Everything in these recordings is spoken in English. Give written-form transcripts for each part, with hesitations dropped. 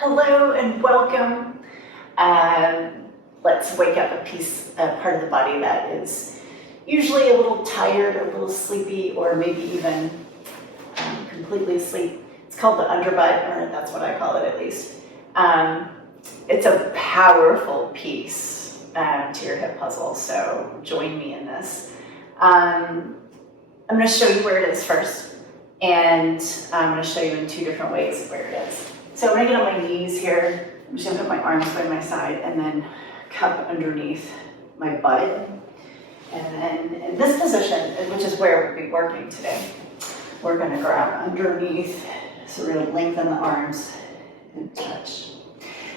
Hello and welcome. Let's wake up a part of the body that is usually a little tired, a little sleepy, or maybe even completely asleep. It's called the underbutt, or that's what I call it at least. It's a powerful piece to your hip puzzle, so join me in this. I'm going to show you where it is first, and I'm going to show you in two different ways of where it is. So I'm going to get on my knees here. I'm just going to put my arms by my side and then cup underneath my butt. And then in this position, which is where we'll be working today, we're going to grab underneath. So we're going to lengthen the arms and touch.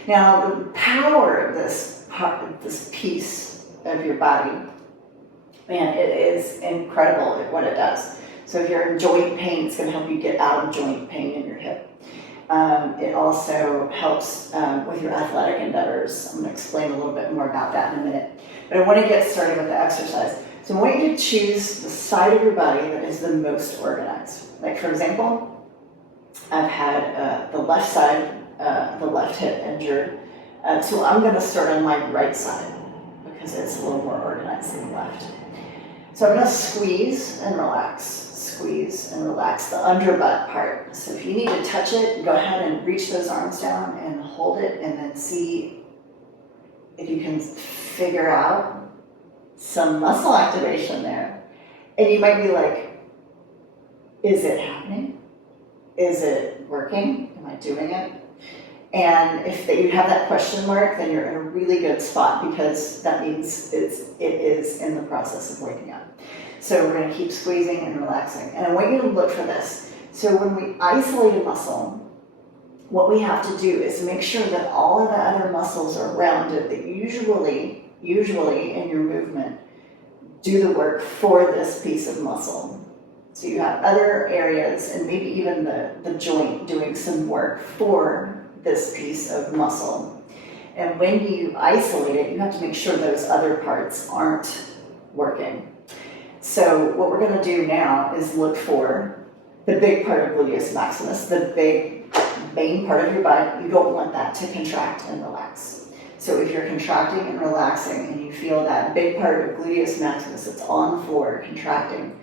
Now the power of this piece of your body, man, it is incredible at what it does. So if you're in joint pain, it's going to help you get out of joint pain in your hip. It also helps with your athletic endeavors. I'm going to explain a little bit more about that in a minute. But I want to get started with the exercise. So I want you to choose the side of your body that is the most organized. Like for example, I've had the left side, the left hip injured. So I'm going to start on my right side because it's a little more organized than the left. So I'm going to squeeze and relax. Squeeze and relax the underbutt part. So if you need to touch it, go ahead and reach those arms down and hold it, and then see if you can figure out some muscle activation there. And you might be like, is it happening? Is it working? Am I doing it? And if you have that question mark, then you're in a really good spot, because that means it is in the process of waking up. So we're going to keep squeezing and relaxing. And I want you to look for this. So when we isolate a muscle, what we have to do is make sure that all of the other muscles around it that usually in your movement do the work for this piece of muscle. So you have other areas and maybe even the joint doing some work for this piece of muscle. And when you isolate it, you have to make sure those other parts aren't working. So what we're going to do now is look for the big part of gluteus maximus, the big main part of your butt. You don't want that to contract and relax. So if you're contracting and relaxing and you feel that big part of gluteus maximus that's on the floor contracting,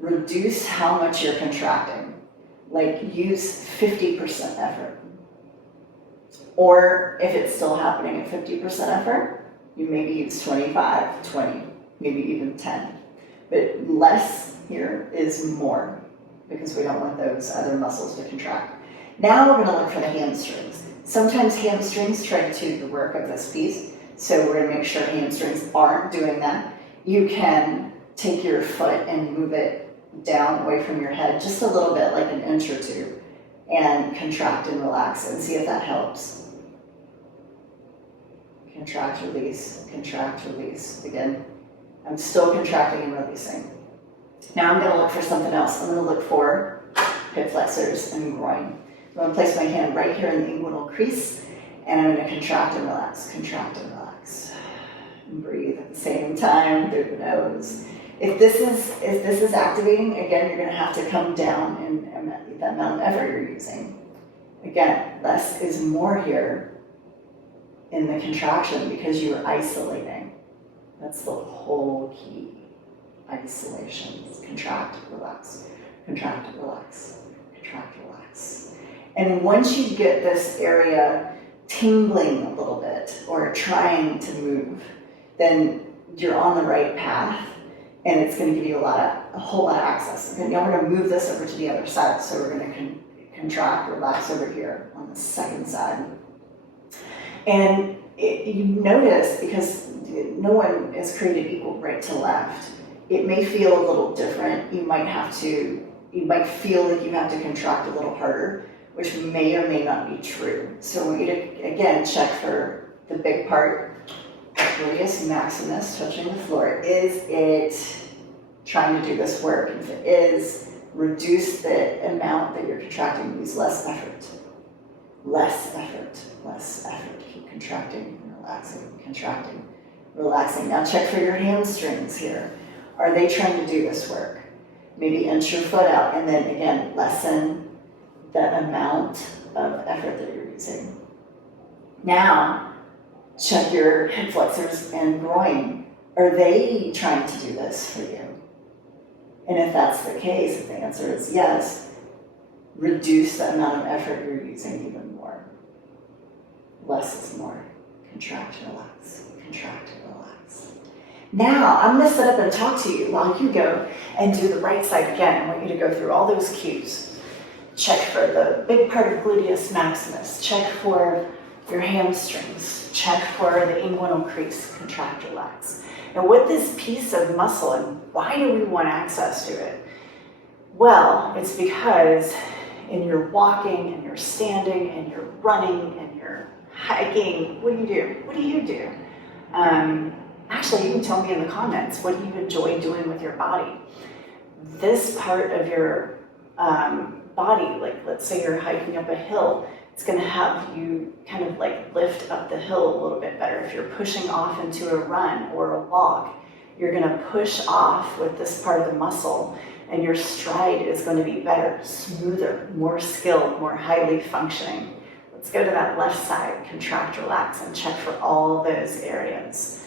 reduce how much you're contracting. Like use 50% effort. Or if it's still happening at 50% effort, you maybe use 25, 20, maybe even 10. But less here is more, because we don't want those other muscles to contract. Now we're going to look for the hamstrings. Sometimes hamstrings try to do the work of this piece, so we're going to make sure hamstrings aren't doing that. You can take your foot and move it down away from your head just a little bit, like an inch or two, and contract and relax and see if that helps. Contract, release, contract, release. Again, I'm still contracting and releasing. Now I'm going to look for something else. I'm going to look for hip flexors and groin. I'm going to place my hand right here in the inguinal crease, and I'm going to contract and relax, contract and relax. And breathe at the same time through the nose. If this is activating, again, you're going to have to come down in that amount of effort you're using. Again, less is more here in the contraction because you are isolating. That's the whole key. Isolation. Contract, relax. Contract, relax. Contract, relax. And once you get this area tingling a little bit or trying to move, then you're on the right path, and it's going to give you a whole lot of access. And now we're going to move this over to the other side. So we're going to contract, relax over here on the second side. And you notice, because no one is created equal right to left, it may feel a little different. You might feel like you have to contract a little harder, which may or may not be true. So I want you to, again, check for the big part, gluteus maximus touching the floor. Is it trying to do this work? If it is, reduce the amount that you're contracting, use less effort. Less effort, less effort. Keep contracting, relaxing, contracting, relaxing. Now check for your hamstrings here. Are they trying to do this work? Maybe inch your foot out, and then again, lessen, the amount of effort that you're using. Now, check your hip flexors and groin. Are they trying to do this for you? And if that's the case, if the answer is yes, reduce the amount of effort you're using even more. Less is more. Contract, relax. Contract, relax. Now, I'm going to sit up and talk to you while you go and do the right side again. I want you to go through all those cues. Check for the big part of gluteus maximus. Check for your hamstrings. Check for the inguinal crease. Contract, relax. Now, with this piece of muscle, and why do we want access to it? Well, it's because in your walking, and your standing, and your running, and your hiking, what do you do? What do you do? Actually, you can tell me in the comments, what do you enjoy doing with your body? This part of your body, like let's say you're hiking up a hill, it's going to have you kind of like lift up the hill a little bit better. If you're pushing off into a run or a walk, you're going to push off with this part of the muscle, and your stride is going to be better, smoother, more skilled, more highly functioning. Let's go to that left side, contract, relax, and check for all those areas.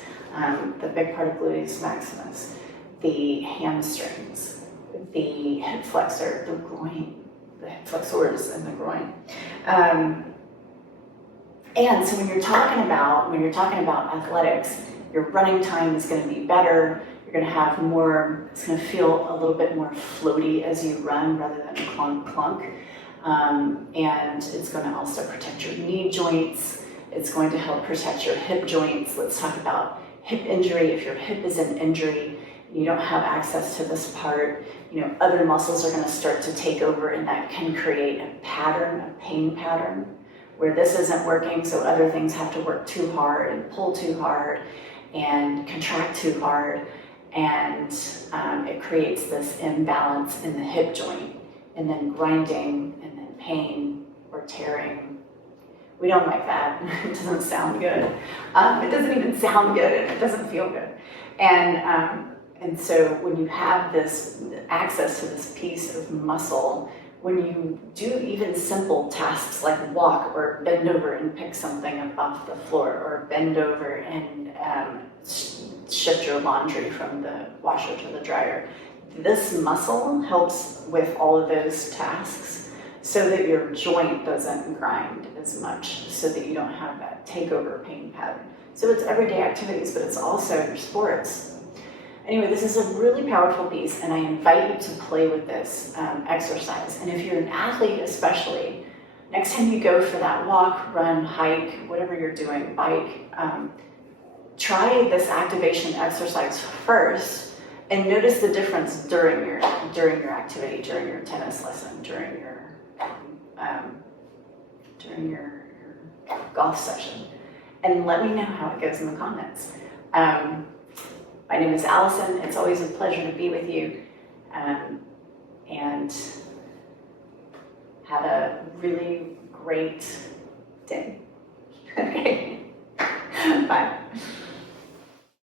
The big part of gluteus maximus, the hamstrings, the hip flexor, the groin, the hip flexors and the groin. And so when you're talking about athletics, your running time is going to be better. You're going to have more, it's going to feel a little bit more floaty as you run rather than clunk, clunk. And it's going to also protect your knee joints. It's going to help protect your hip joints. Let's talk about hip injury. If your hip is in injury, you don't have access to this part, other muscles are going to start to take over, and that can create a pattern, a pain pattern, where this isn't working, so other things have to work too hard and pull too hard and contract too hard, and it creates this imbalance in the hip joint, and then grinding, and then pain or tearing. We don't like that. It doesn't sound good. It doesn't even sound good, and it doesn't feel good. And so when you have this access to this piece of muscle, when you do even simple tasks like walk or bend over and pick something up off the floor, or bend over and shift your laundry from the washer to the dryer, this muscle helps with all of those tasks so that your joint doesn't grind as much, so that you don't have that takeover pain pattern. So it's everyday activities, but it's also your sports. Anyway, this is a really powerful piece, and I invite you to play with this exercise. And if you're an athlete especially, next time you go for that walk, run, hike, whatever you're doing, bike, try this activation exercise first, and notice the difference during your activity, during your tennis lesson, during your golf session, and let me know how it goes in the comments. My name is Allison. It's always a pleasure to be with you, and have a really great day. Okay, bye.